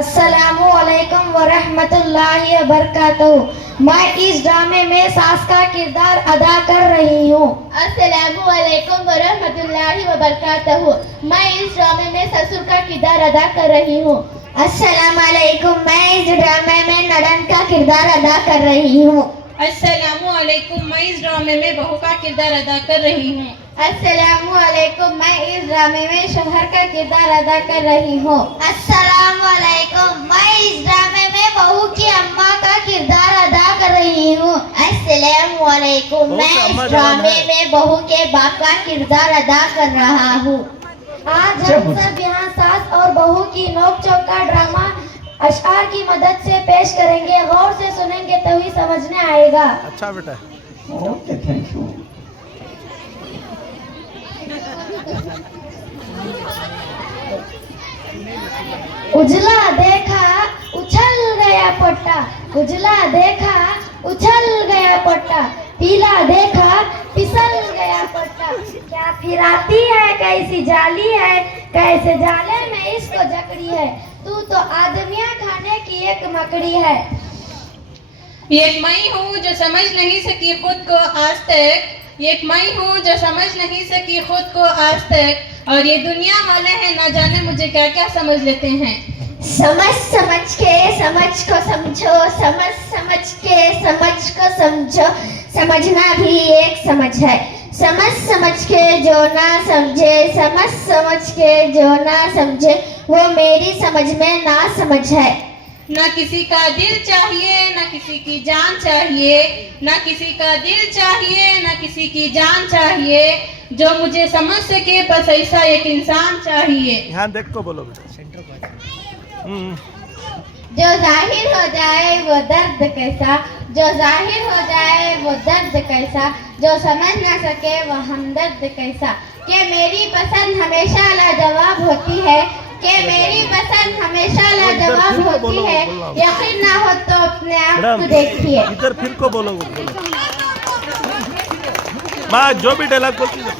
अस्सलामु अलैकुम व रहमतुल्लाहि व बरकातहू। मैं इस ड्रामे में सास का किरदार अदा कर रही हूँ। अस्सलामु अलैकुम व रहमतुल्लाहि व बरकातहू। मैं इस ड्रामे में ससुर का किरदार अदा कर रही हूँ। अस्सलामु अलैकुम। मैं इस ड्रामे में नड़न का किरदार अदा कर रही हूँ। अस्सलामु अलैकुम। मैं इस ड्रामे में बहू का किरदार अदा कर रही हूँ। अस्सलामु अलैकुम। मैं इस ड्रामे में शोहर का किरदार अदा कर रही हूँ। अस्सलामु अलैकुम। मैं इस ड्रामे में बहू की अम्मा का किरदार अदा कर रही हूँ। अस्सलामु अलैकुम। मैं इस ड्रामे में बहू के बाप का किरदार अदा कर रहा हूँ। आज हम सब यहाँ सास और बहू की नोक-झोंक का ड्रामा अशआर की मदद से पेश करेंगे। गौर से सुनेंगे तभी समझ में आएगा। अच्छा बेटा। Okay, thank you. उजला देखा उछल गया पट्टा, उजला देखा उछल गया पट्टा, पीला देखा फिसल गया पट्टा। क्या फिराती है कैसी जाली है, कैसे जाले में इसको जकड़ी है, तू तो आदमियां खाने की एक मकड़ी है। एक मैं हूँ जो समझ नहीं सकी खुद को आज तक, एक मैं हूँ जो समझ नहीं सकी खुद को आज तक, और ये दुनिया वाले हैं ना जाने मुझे क्या क्या समझ लेते हैं। समझ समझ के समझ को समझो, समझ समझ के समझ को समझो, समझना भी एक समझ है। समझ समझ के जो ना समझे, समझ समझ के जो ना समझे, वो मेरी समझ में ना समझ है। ना किसी का दिल चाहिए ना किसी की जान चाहिए, ना किसी का दिल चाहिए ना किसी की जान चाहिए, जो मुझे समझ सके बस ऐसा एक इंसान चाहिए। यहाँ देख को बोलो बेटा। जो जाहिर हो जाए वो दर्द कैसा, जो जाहिर हो जाए वो दर्द कैसा, जो समझ ना सके वो हमदर्द कैसा। कि मेरी पसंद हमेशा लाजवाब होती है, कि मेरी पसंद हमेशा लाजवाब होती है। यकीन ना हो तो अपने आप को देखिए। इधर फिर को बोलो। माँ जो भी डायलॉग बोलती है।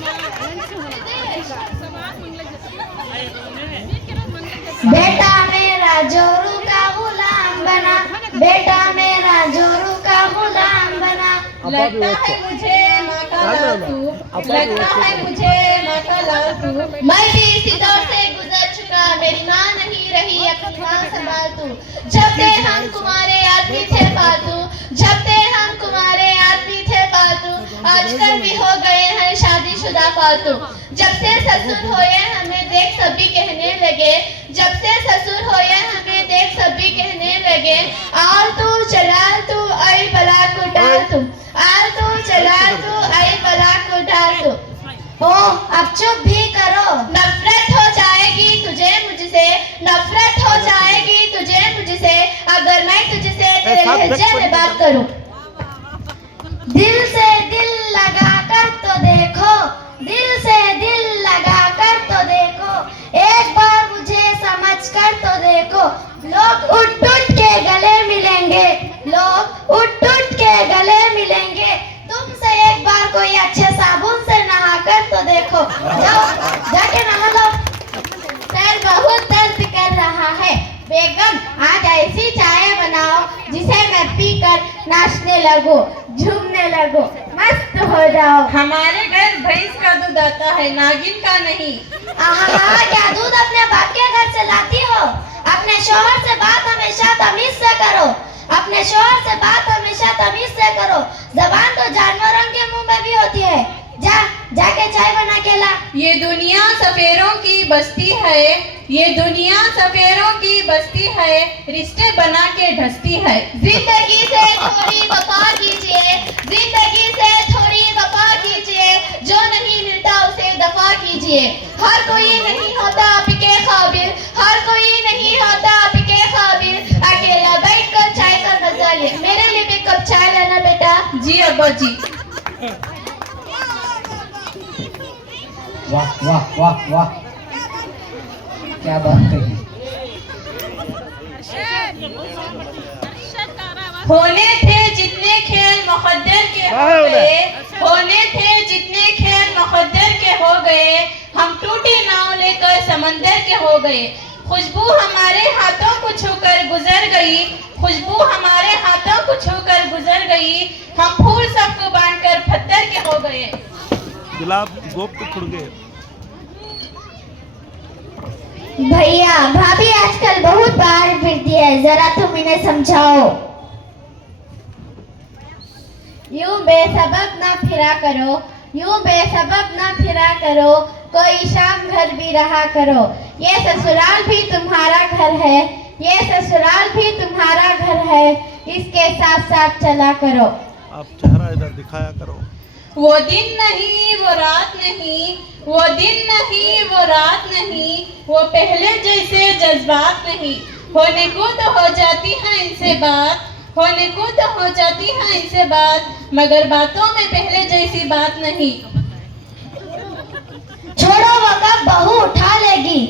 बेटा मेरा जोरू का गुलाम बना, बेटा मेरा जोरू का गुलाम बना। लगता है मुझे माँ का लाल तू, लगता है मुझे माँ का लाल तू। मैं भी इसी दौर से गुजर चुका, मेरी माँ नहीं रही अपनी माँ संभाल तू। जब से हम कुमारे आदमी थे फालतू, जब से हम कुमारे आदमी थे फालतू, आजकल भी हो गए हैं शादीशुदा फालतू। जब से ससुर होए हमें देख सभी कहने लगे, जब से ससुर होए हमें देख सभी कहने लगे, आल तू चलाल तू आई बला को डाल तू, आल तू चलाल तू आई बला को डाल तू। ओ अब चुप भी करो। नफरत हो जाएगी तुझे मुझसे, नफरत हो जाएगी तुझे मुझसे, अगर मैं तुझसे तेरे लहजे में बात करूं। दिल से दिल लगा कर तो देखो, दिल से दिल लगा कर तो देखो, एक बार मुझे समझ कर तो देखो। लोग उठ उठ के गले मिलेंगे, लोग उठ उठ के गले मिलेंगे, तुमसे एक बार कोई अच्छे साबुन से नहा कर तो देखो। जाओ जाके नहा लो। सर बहुत दर्द कर रहा है, बेगम आज ऐसी चाय बनाओ जिसे मैं पीकर नाचने लगूं, झूमने लगूं, मस्त हो जाओ। हमारे घर भैंस का दूध आता है, नागिन का नहीं। आहा, क्या दूध अपने बाप के घर से लाती हो? अपने शोहर से बात हमेशा तमीज से करो, अपने शोहर से बात हमेशा तमीज से करो। जबान तो जानवरों के मुंह में भी होती है। जा जाके चाय बना के ला। ये दुनिया सफेरों की बस्ती है, ये दुनिया सफेरों की बस्ती है, रिश्ते बना के ढसती है। जिंदगी से थोड़ी वफा कीजिए, जिंदगी से थोड़ी वफा कीजिए, जो नहीं मिलता उसे दफा कीजिए। हर कोई नहीं होता आपके काबिल, हर कोई नहीं होता आपके काबिल, अकेला बैठ कर चाय का मजा ले। मेरे लिए भी कप चाय लाना बेटा। जी अब्बा जी। वाह वाह वाह वाह, क्या बात कही। होने थे जितने खेल मुकद्दर के हो गए, होने थे जितने खेल मुकद्दर के हो गए, हम टूटी नाव लेकर समंदर के हो गए। खुशबू हमारे हाथों को छू गई, हम फूल सबको बांटकर पत्थर के हो गए। गुलाब गोप तो छुड़ गए। भैया भाभी आजकल बहुत बाहर फिरती है, जरा तुम इन्हें समझाओ। यूं बेसबब ना फिरा करो, यूं बेसबब ना फिरा करो, कोई शाम घर भी रहा करो। ये ससुराल भी तुम्हारा घर है, ये ससुराल भी तुम्हारा घर है, इसके साथ साथ चला करो। आप चेहरा इधर दिखाया करो। वो दिन नहीं वो रात नहीं, वो दिन नहीं वो रात नहीं, वो पहले जैसे जज्बात नहीं। होने को तो हो जाती है इनसे बात, होने को तो हो जाती है इनसे बात, मगर बातों में पहले जैसी बात नहीं। छोड़ो वो कब बहू उठा लेगी।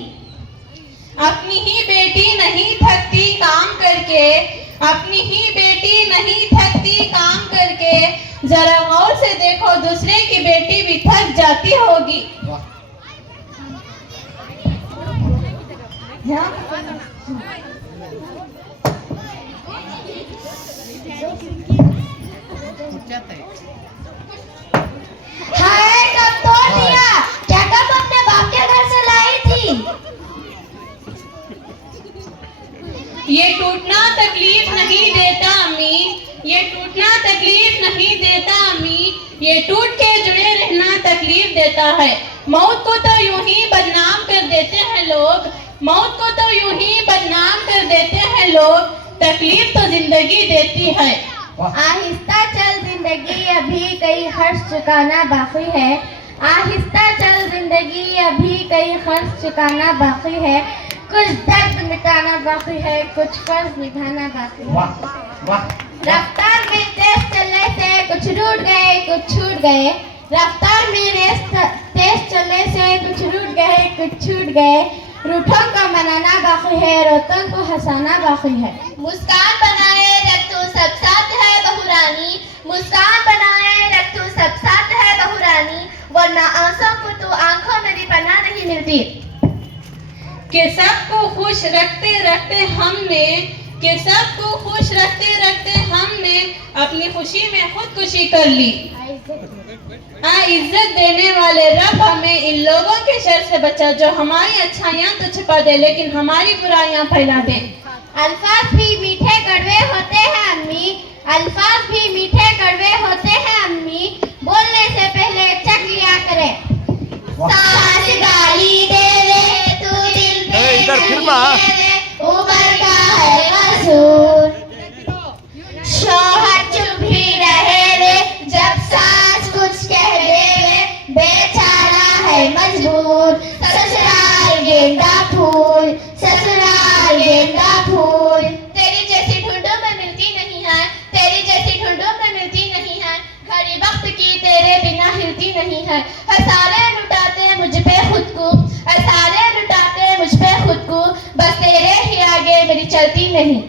अपनी ही बेटी नहीं थकती काम करके, अपनी ही बेटी नहीं थकती काम करके, जरा गौर से देखो दूसरे की बेटी भी थक जाती होगी। वाह हाय कब तोड़ दिया, क्या कब अपने बाप के घर से लाई थी। ये टूटना तकलीफ नहीं देता अम्मी, ये टूटना तकलीफ नहीं देता अम्मी, ये टूट के जुड़े रहना तकलीफ देता है। मौत को तो यूं ही बदनाम कर देते हैं लोग, मौत को तो यूं ही बदनाम कर देते हैं लोग, तकलीफ तो जिंदगी देती है। आहिस्ता चल जिंदगी अभी कई खर्च चुकाना बाकी है, आहिस्ता चल जिंदगी अभी कई खर्च चुकाना बाकी है, कुछ दर्द मिटाना बाकी है, कुछ कर्ज निभाना बाकी है। वाह वाह रफ्तार में तेज चलने से कुछ रूठ गए कुछ छूट गए, रफ्तार में तेज चलने से कुछ रूठ गए कुछ छूट गए, रूठों को मनाना बाकी है, रोतों को हंसाना बाकी है। मुस्कान बनाए रख तू सब साथ है बहुरानी, मुस्कान बनाए रख तू सब साथ है बहुरानी, वरना आंसू को तू आंखों में भी पनाह नहीं मिलती। कि सबको खुश रखते रखते हमने, कि सबको खुश रखते रखते हमने अपनी खुशी में खुदकुशी कर ली। इज्जत देने वाले रब हमें इन लोगों के शर से बचा जो हमारी अच्छाइयाँ तो छिपा दे लेकिन हमारी बुराइयाँ फैला दे। अल्फाज भी मीठे कड़वे होते हैं अम्मी, अल्फाज भी मीठे कड़वे होते हैं अम्मी, बोलने से पहले चख लिया करें। सास गाली देवे तू दिल पे इधर फिर नहीं माँ। देवे, उम्र का है कसूर, शौहर चुप ही रहे रे जब सास कुछ कह देवे, बेचारा है मजबूर, ससुराल गेंदा फूल, ससुराल गेंदा फूल। तेरी जैसी ढूंढो में मिलती नहीं है, तेरी जैसी ढूंढो में मिलती नहीं है, घड़ी वक्त की तेरे बिना हिलती नहीं है। हसारे लुटाते मुझ पे खुद को, हसारे लुटाते मुझ पे खुद को, बस तेरे ही आगे मेरी चलती नहीं।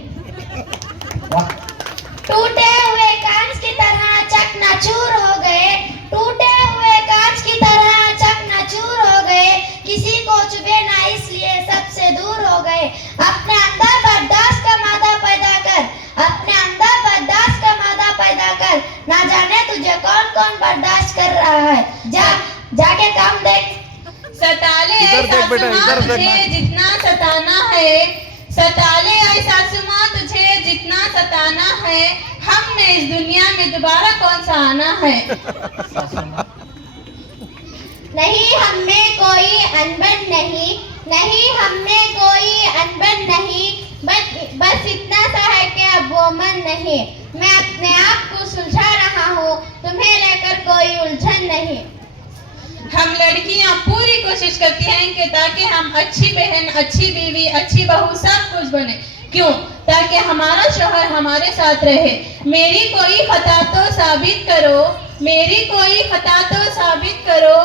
टूटे हुए कांच की तरह चकनाचूर हो गए, टूटे हुए कांच की तरह चकनाचूर हो गए, किसी को चुभे ना इसलिए सबसे दूर हो गए। अपने अंदर बर्दाश्त का मादा पैदा कर, अपने अंदर बर्दाश्त का मादा पैदा कर, ना जाने तुझे कौन कौन बर्दाश्त कर रहा है, जाके काम देख। सताले इधर देख बेटा, इधर देख। तुझे जितना सताना है, सताले ऐसा सुमा तुझे जितना सताना है, हमने इस दुनिया में दोबारा कौन सा आना है। नहीं हममें कोई अनबन नहीं, नहीं हममें कोई अनबन नहीं, बस इतना सा है कि अब वो मन नहीं, मैं अपने आप को सुलझा रहा हूँ, तुम्हें लेकर कोई उलझन नहीं। हम लड़कियां पूरी कोशिश करती हैं कि ताकि हम अच्छी बहन, अच्छी बीवी, अच्छी बहू सब कुछ बने। क्यों? ताकि हमारा शौहर हमारे साथ रहे। मेरी कोई खता तो साबित करो, मेरी कोई खता तो साबित करो,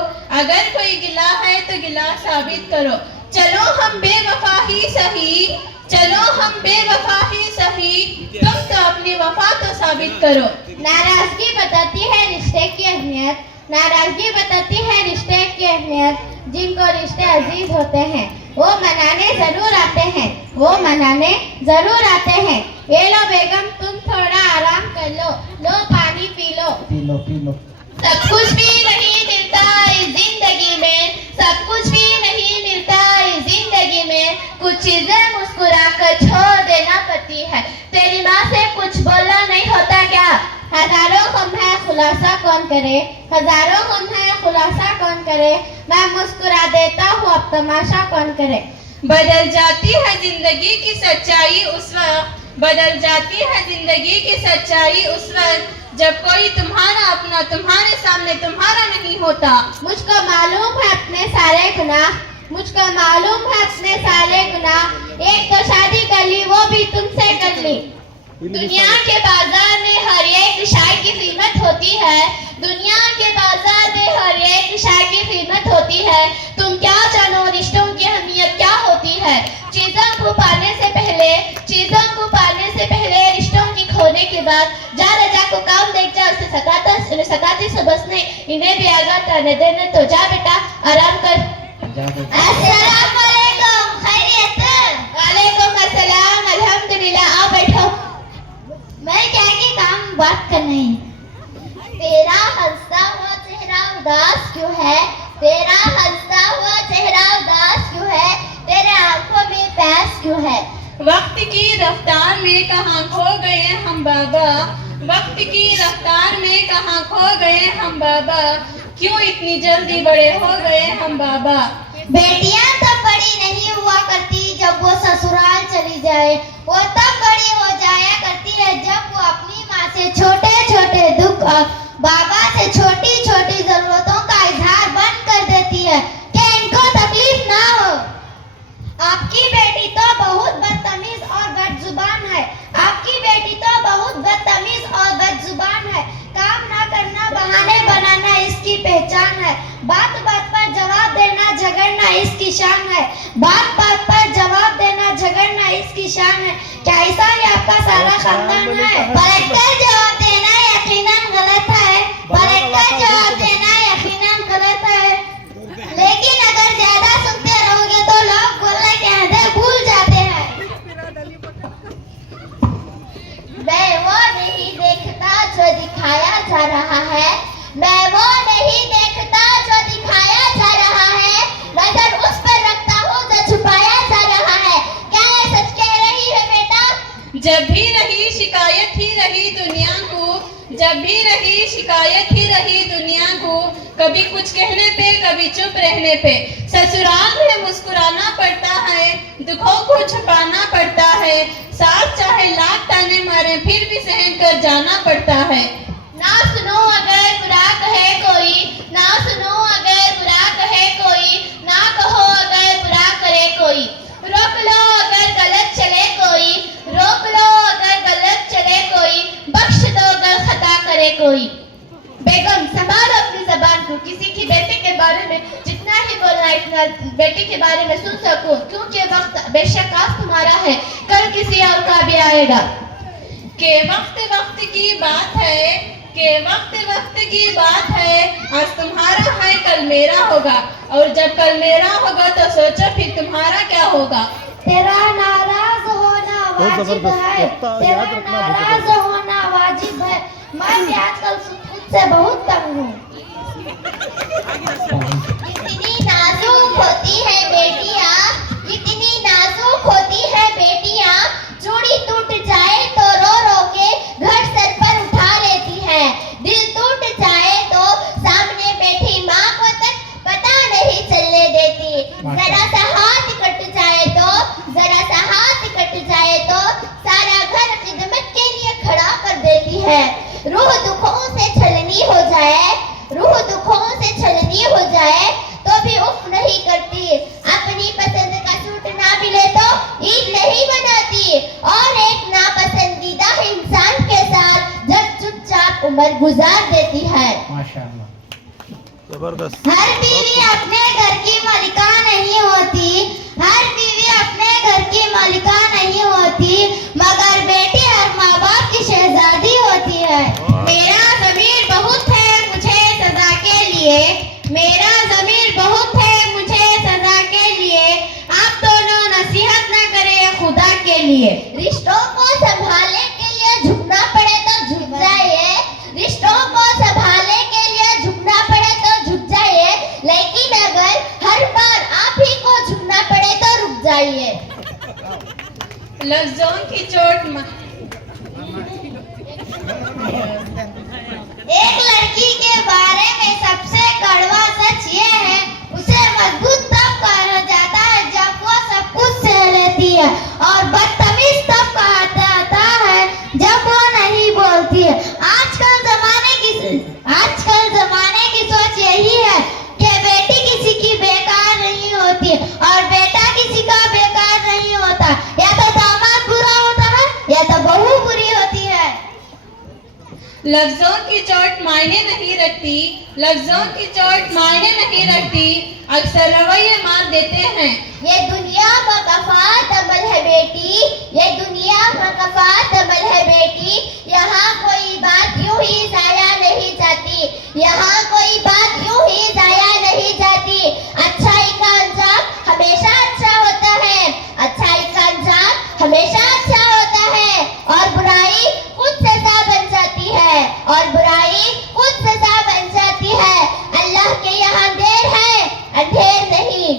अगर कोई गिला है तो गिला साबित करो। चलो हम बेवफा ही सही, चलो हम बेवफा ही सही, तुम तो अपनी वफा तो साबित करो। नाराजगी बताती है रिश्ते की अहमियत, नाराजगी बताती है रिश्ते की अहमियत, जिनको रिश्ते अजीज होते हैं वो मनाने जरूर आते हैं, वो मनाने जरूर आते हैं। ये लो बेगम, तुम थोड़ा आराम कर लो, लो पानी P low. P low P low. सब कुछ भी नहीं मिलता इस जिंदगी में, सब कुछ भी नहीं मिलता इस जिंदगी में, कुछ चीजें मुस्कुरा कर छोड़ देना पड़ती है। तेरी माँ से कुछ बोलना नहीं होता क्या? हजारों गम है खुलासा कौन करे, हजारों गम है खुलासा कौन करे, मैं मुस्कुरा देता हूँ अब तमाशा कौन करे। बदल जाती है जिंदगी की सच्चाई उस वक्त, बदल जाती है जिंदगी की सच्चाई उस वक्त, जब कोई तुम्हारा अपना तुम्हारे सामने तुम्हारा नहीं होता। मुझको मालूम है अपने सारे गुनाह, मुझको मालूम है अपने सारे गुनाह, एक तो शादी कर ली वो भी तुमसे कर ली। दुनिया के बाजार में हर एक शाय की कीमत होती है, दुनिया के बाजार में हर एक शाय की कीमत होती है। तुम क्या जानो रिश्तों की अहमियत क्या होती है। चीजों को पाने से पहले, चीजों को पाने से पहले, रिश्तों की खोने के बाद, जा रजा को काम देख जा, उसे सकाती से बसने, इन्हें भी आजाद करने देने। तो जा बेटा आराम कर। अस्सलाम वालेकुम, खैरियत? वालेकुम अस्सलाम, अल्हम्दुलिल्लाह। आओ बैठो। मैं क्या के काम बात करनी है। तेरा हंसता हुआ चेहरा उदास क्यों है, तेरा हंसता हुआ चेहरा उदास क्यों है, तेरे आंखों में प्यास क्यों है। वक्त की रफ्तार में कहाँ खो गए हम बाबा, वक्त की रफ्तार में कहाँ खो गए हम बाबा, क्यों इतनी जल्दी बड़े हो गए हम बाबा। बेटियां तब बड़ी नहीं हुआ करती जब वो ससुराल चली जाए, वो तब बड़ी हो जाया करती है जब वो अपनी माँ से छोटे छोटे दुख और बाबा से छोटी छोटी जरूरतों का इजहार बंद कर देती है कि इनको तकलीफ ना हो। आपकी बेटी तो बहुत बदतमीज और बदजुबान है, आपकी बेटी तो बहुत बदतमीज और बदजुबान है। काम ना करना, बहाने बनाना इसकी पहचान है, बात बात पर जवाब देना झगड़ना इसकी शान है, बात बात पर जवाब देना झगड़ना इसकी शान है। क्या ऐसा ही आपका सारा खानदान है? पलटकर जवाब देना यकीनन गलत है, पलटकर जवाब देना यकीनन गलत है। लेकिन अगर ज्यादा सुनते रहोगे तो लोग बोलने के हदे भूल जाते हैं। मैं वो नहीं देखता जो दिखाया जा रहा है, मैं वो नहीं देखता जो दिखाया जा रहा है, नजर उस पर रखता हूँ जो छुपाया जा रहा है। क्या ये सच कह रही है बेटा? जब भी रही शिकायत ही रही दुनिया को, जब भी रही शिकायत ही रही दुनिया को, कभी कुछ कहने पे कभी चुप रहने पे। ससुराल में मुस्कुराना पड़ता है, दुखों को छुपाना पड़ता है, साथ चाहे लाख ताने मारे फिर भी सहन कर जाना पड़ता है। ना सुनो अगर बुरा कहे कोई, ना सुनो अगर बुरा कहे कोई, ना कहो अगर बुरा करे कोई, रोक लो अगर गलत चले कोई, रोक लो अगर गलत चले कोई, बख्श दो अगर खता करे कोई। बेगम संभालो अपनी जबान को, किसी की बेटे के बारे में जितना ही बोलना इतना बेटी के बारे में सुन सको, क्योंकि वक्त बेशक आज तुम्हारा है, कल किसी और का भी आएगा। के वक्त वक्त की बात है, के वक्त वक्त की बात है, आज तुम्हारा है कल मेरा होगा, और जब कल मेरा होगा तो सोचो फिर तुम्हारा क्या होगा। तेरा नाराज होना वाजिब है, तेरा नाराज होना वाजिब है, मैं भी आजकल खुद से बहुत तंग हूँ। कितनी नाजुक होती है बेटियाँ, कितनी नाजुक होती है बेटियाँ, चूड़ी टूट जाए तो रो रो के घर सर पर उठा लेती है, दिल टूट जाए तो सामने बैठी माँ को तक पता नहीं चलने देती, जरा सा हाथ कट जाए तो, जरा सा हाथ कट जाए तो सारा घर खिदमत के लिए खड़ा कर देती है। रूह दुखों से छलनी हो जाए, रूह दुखों से छलनी हो जाए तो भी उफ नहीं करती, अपनी पसंद का सूट ना मिले तो ईद नहीं बनाती, और एक नापसंदीदा इंसान के साथ जब चुपचाप उम्र गुजार देती है। माशाअल्लाह, जबरदस्त। हर बीवी अपने घर की मालिका नहीं होती, हर बीवी अपने घर की मालिका नहीं होती, मगर बेटी हर माँ बाप की शहजादी होती है। मेरा ज़मीर बहुत है मुझे सजा के लिए, मेरा ज़मीर बहुत है मुझे सजा के लिए, आप दोनों नसीहत न करें खुद रिश्तों को संभालने के लिए झुकना पड़े तो झुक जाइए, रिश्तों को संभालने के लिए झुकना पड़े तो झुक जाइए, लेकिन अगर हर बार आप ही को झुकना पड़े तो रुक जाइए। लफ्जों की चोट एक लड़की के बारे में सबसे कड़वा सच ये है, उसे मजबूत तब कहा जाता है जब वो सब कुछ सह लेती है, और बदतमीज तब कहा जाता है जब वो नहीं बोलती है। आजकल जमाने की सोच यही है कि बेटी किसी की बेकार नहीं होती और बेटा किसी का बेकार नहीं होता। या तो दामाद बुरा होता है या तो बहू बुरी होती है। लफ्जों की चोट मायने नहीं रखती, लफ्जों की चोट मायने नहीं रखती, अक्सर रवैये मार देते हैं। ये दुनिया मकफ़ात अमल है बेटी, ये दुनिया मकफ़ात अमल है बेटी, यहाँ कोई बात यूं ही जाया नहीं जाती, यहाँ कोई बात यूं ही जाया नहीं जाती। अच्छाई का अंजाम हमेशा अच्छा होता है, अच्छाई का अंजाम हमेशा अच्छा होता है, और बुराई खुद सजा बन जाती है, और बुराई खुद सजा बन जाती है। अल्लाह के यहाँ देर है अंधेर नहीं,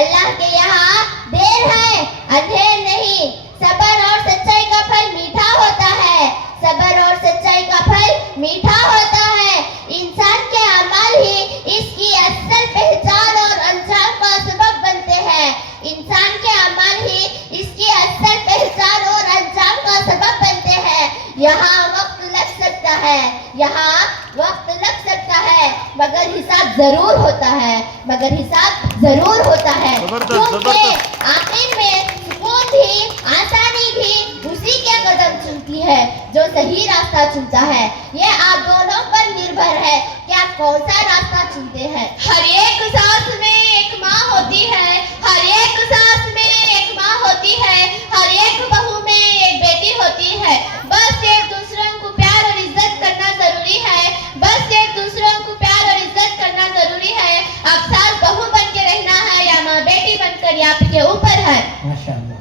अल्लाह के यहाँ देर है अंधेर नहीं। सब्र और सच्चाई का फल मीठा होता है, सब्र और सच्चाई का फल मीठा होता है। इंसान के अमल ही इसकी असल पहचान और अंजाम का सबब बनते हैं, इंसान के अमल ही इसकी असल पहचान और अंजाम का सबब बनते हैं। यहाँ वक्त लग सकता है, यहाँ वक्त लग सकता है, मगर हिसाब जरूर होता है, मगर हिसाब जरूर होता है। क्योंकि आखिर में सुकून भी आसानी भी उसी के कदम चुनती है जो सही रास्ता चुनता है। ये आप दोनों पर निर्भर है कि आप कौन सा रास्ता चुनते हैं। हर एक सास में एक माँ होती है, हर एक सास में एक माँ होती है, हर एक बहू में एक बेटी होती है। बस एक दूसरों को प्यार और इज्जत करना जरूरी है, बस एक दूसरों को प्यार और इज्जत करना जरूरी है। अब सास बहू बन के रहना है या माँ बेटी बनकर ये आपके ऊपर है। माशाअल्लाह।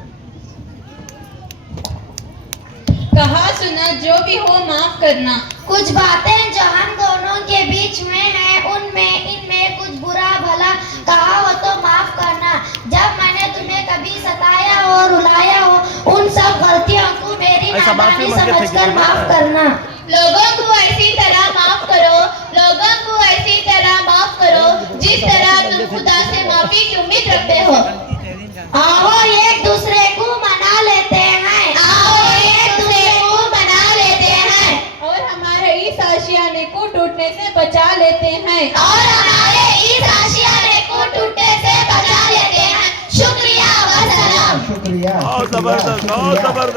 कहा सुना जो भी हो माफ करना। कुछ बातें जो हम दोनों के बीच में हैं, उनमें इनमें कुछ बुरा भला कहा हो तो माफ करना। जब मैंने तुम्हें कभी सताया हो, रुलाया हो, उन सब गलतियों को मेरी ऐसा माफी नादानी मांगते थे समझकर कि माफ बेटा। करना। लोगों को ऐसी तरह माफ करो, लोगों को ऐसी तरह माफ करो जिस तरह तुम खुदा से माफी की उम्मीद रखते हो। आओ एक दूसरे को मना लेते हैं, आओ एक दूसरे को मना लेते हैं, और हमारे इस आशियाने को टूटने से बचा लेते हैं, और हमारे इस आशियाने को टूटने से बचा लेते हैं। शुक्रिया व सलाम। शुक्रिया बहुत शुक्रिया, जबरदस्त, बहुत शुक्रिया। जबरदस्त।